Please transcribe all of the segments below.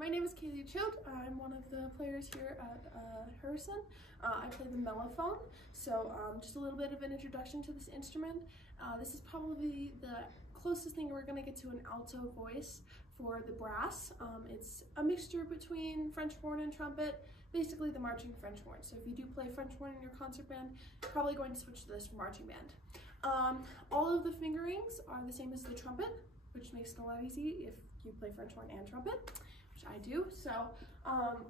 My name is Kaylee Choate. I'm one of the players here at Harrison. I play the mellophone, so just a little bit of an introduction to this instrument. This is probably the closest thing we're going to get to an alto voice for the brass. It's a mixture between French horn and trumpet, basically the marching French horn. So if you do play French horn in your concert band, you're probably going to switch to this for marching band. All of the fingerings are the same as the trumpet, which makes it a lot easy if you play French horn and trumpet, which I do. So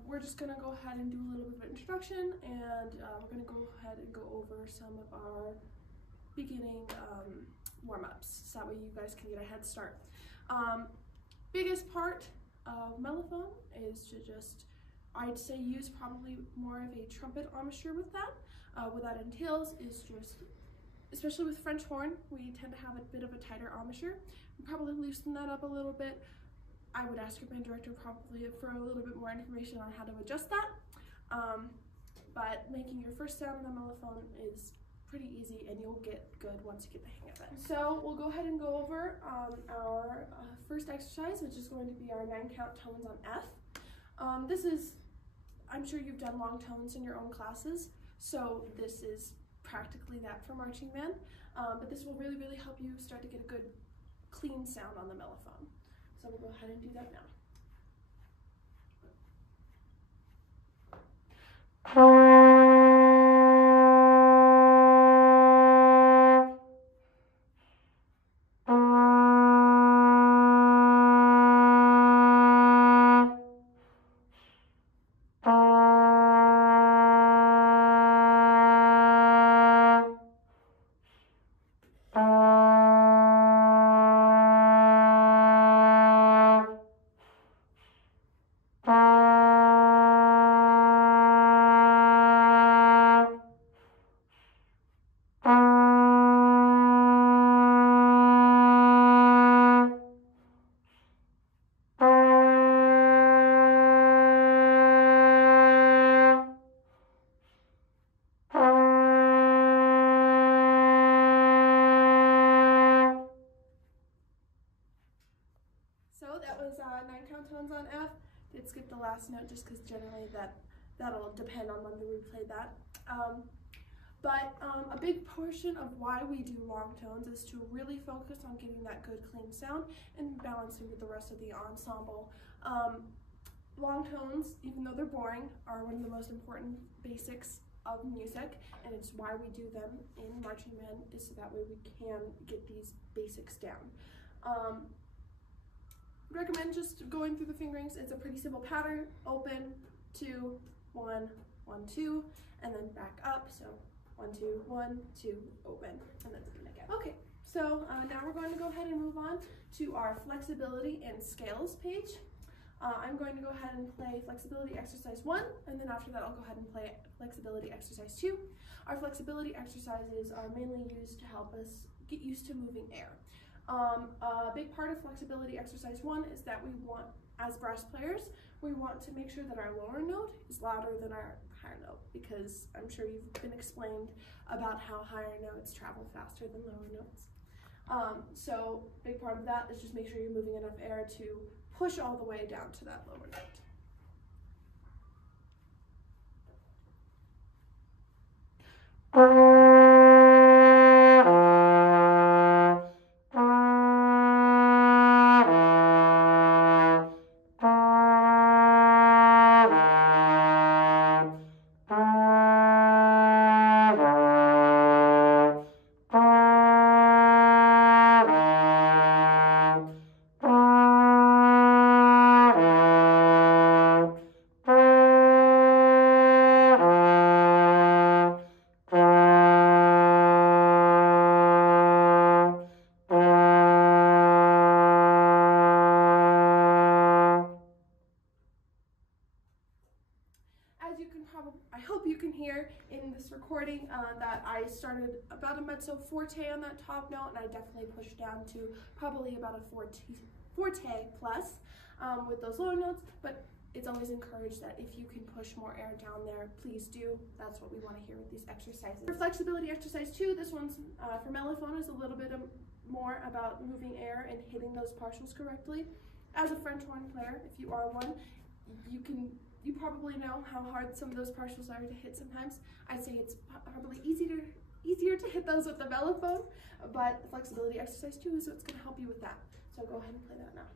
we're just gonna go ahead and do a little bit of an introduction, and we're gonna go ahead and go over some of our beginning warm-ups, so that way you guys can get a head start. Biggest part of mellophone is to just, I'd say, use probably more of a trumpet embouchure with that. What that entails is just, especially with French horn, we tend to have a bit of a tighter embouchure. You probably loosen that up a little bit. I would ask your band director probably for a little bit more information on how to adjust that. But making your first sound on the mellophone is pretty easy, and you'll get good once you get the hang of it. So we'll go ahead and go over our first exercise, which is going to be our 9-count tones on F. This is, I'm sure you've done long tones in your own classes, so this is practically that for marching band, but this will really help you start to get a good clean sound on the mellophone. So we'll go ahead and do that now. So that was 9-count tones on F. Did skip the last note just because generally that'll depend on when we play that. But a big portion of why we do long tones is to really focus on getting that good clean sound and balancing with the rest of the ensemble. Long tones, even though they're boring, are one of the most important basics of music, and it's why we do them in marching band, is so that way we can get these basics down. Recommend just going through the fingerings. It's a pretty simple pattern: open, 2, 1, 1, 2, and then back up. So 1, 2, 1, 2, open, and then open again. Okay, so now we're going to go ahead and move on to our flexibility and scales page. I'm going to go ahead and play flexibility exercise 1, and then after that I'll go ahead and play flexibility exercise 2. Our flexibility exercises are mainly used to help us get used to moving air. A big part of flexibility exercise 1 is that we want, as brass players, we want to make sure that our lower note is louder than our higher note, because I'm sure you've been explained about how higher notes travel faster than lower notes. So big part of that is just make sure you're moving enough air to push all the way down to that lower note. I hope you can hear in this recording that I started about a mezzo forte on that top note, and I definitely pushed down to probably about a forte plus with those lower notes, but it's always encouraged that if you can push more air down there, please do. That's what we want to hear with these exercises. For flexibility exercise 2, this one's for mellophone, is a little bit more about moving air and hitting those partials correctly. As a French horn player, if you are one, you probably know how hard some of those partials are to hit sometimes. I'd say it's probably easier to hit those with the mellophone, but the flexibility exercise too is what's going to help you with that. So go ahead and play that now.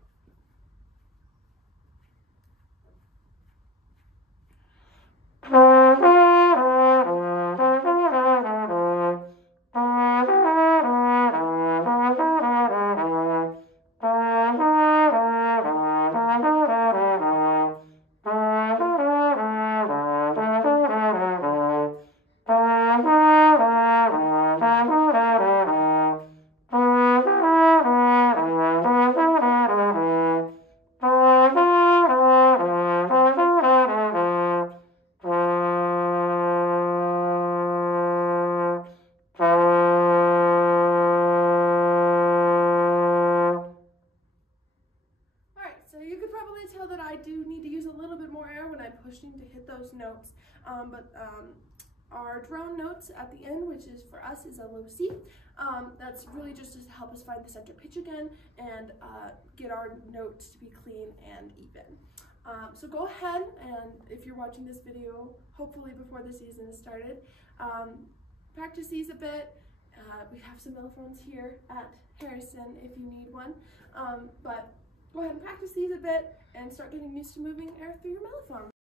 So you could probably tell that I do need to use a little bit more air when I'm pushing to hit those notes. Our drone notes at the end, which is for us is a low C, that's really just to help us find the center pitch again and get our notes to be clean and even. So go ahead, and if you're watching this video, hopefully before the season has started, practice these a bit. We have some mellophones here at Harrison if you need one, but go ahead and practice these a bit and start getting used to moving air through your mellophone.